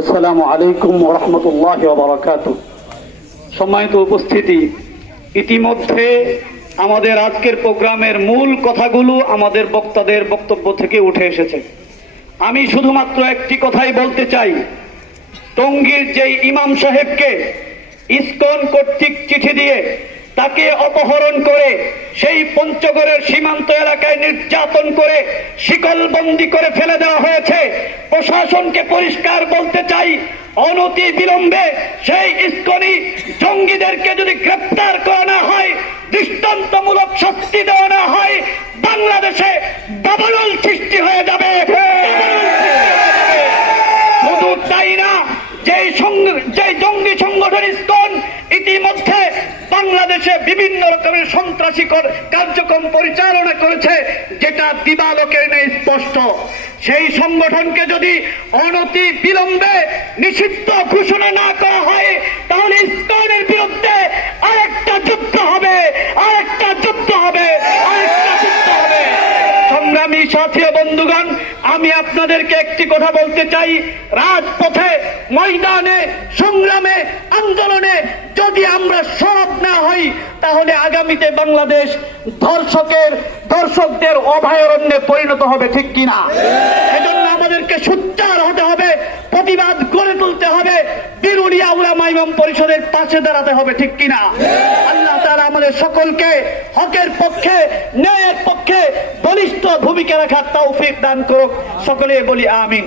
আসসালামু আলাইকুম ওয়া রাহমাতুল্লাহি ওয়া বারাকাতুহু। সম্মানিত উপস্থিতি, ইতিমধ্যে আমাদের আজকের প্রোগ্রামের মূল কথাগুলো আমাদের বক্তাদের বক্তব্য থেকে উঠে এসেছে। আমি শুধুমাত্র একটি কথাই বলতে চাই, টঙ্গীর যেই ইমাম সাহেবকে ইসকন কর্তৃক চিঠি দিয়ে তাকে অপহরণ করে সেই পঞ্চগড়ের সীমান্ত এলাকায় নির্যাতন করে শিকলবন্দি করে ফেলে দেওয়া হয়েছে, প্রশাসনকে পরিষ্কার বলতে চাই, অনতি বিলম্বে সেই ইসকনি জঙ্গিদেরকে যদি গ্রেপ্তার করা না হয়, দৃষ্টান্তমূলক শাস্তি দেওয়া না হয়, বাংলাদেশে দাবানল সৃষ্টি হয়ে যাবে। শুধু তাই না, যে জঙ্গি সংগঠন ইসকন ইতিমধ্যে বাংলাদেশে বিভিন্ন রকমের সন্ত্রাসী কার্যক্রম পরিচালনা করেছে, যেটা দিবালোকে নেই স্পষ্ট। সেই সংগঠনকে যদি অনতি বিলম্বে নিষিদ্ধ ঘোষণা না করা হয়, তাহলে ইসকনের বিরুদ্ধে আরেকটা যুদ্ধ হবে, আরেকটা যুদ্ধ হবে, আরেকটা যুদ্ধ হবে। সংগ্রামী সাথী ও বন্ধুগণ, আমি আপনাদেরকে একটি কথা বলতে চাই, রাজপথে, ময়দানে, সংগ্রামে, আন্দোলনে যদি আমরা সরব না হই, তাহলে আগামীতে বাংলাদেশ দর্শকদের অভয়ারণ্যে পরিণত হবে, ঠিক কিনা? এজন্য আমাদেরকে সোচ্চার হতে হবে, প্রতিবাদ গড়ে তুলতে হবে, বিরুলিয়া উলামা ইমাম পরিষদের পাশে দাঁড়াতে হবে, ঠিক কিনা? আল্লাহ তাআলা আমাদের সকলকে হকের পক্ষে, ন্যায়ের পক্ষে বলিষ্ঠ ভূমিকা রাখার তৌফিক দান করুক। সকলে বলি আমিন।